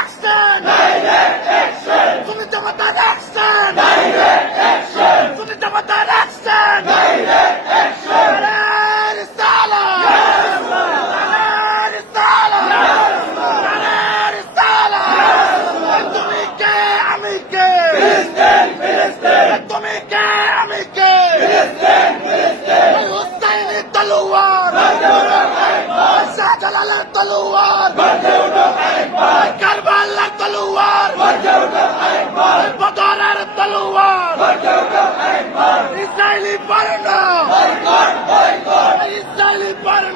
action! Direct action! Sunni Jamaat action! Direct action! Sunni Jamaat action! Direct action! Risala! Risala! Risala! তুমি কে আমি কে ফিলিস্তিন ফিলিস্তিন তুমি কে আমি কে ফিলিস্তিন ফিলিস্তিন হুসাইনি তলোয়ার শাহজালালের তলোয়ার কারবালার তলোয়ার বদরের তলোয়ার ইসরায়েলি বর্ণ ইসরায়েলি বর্ণ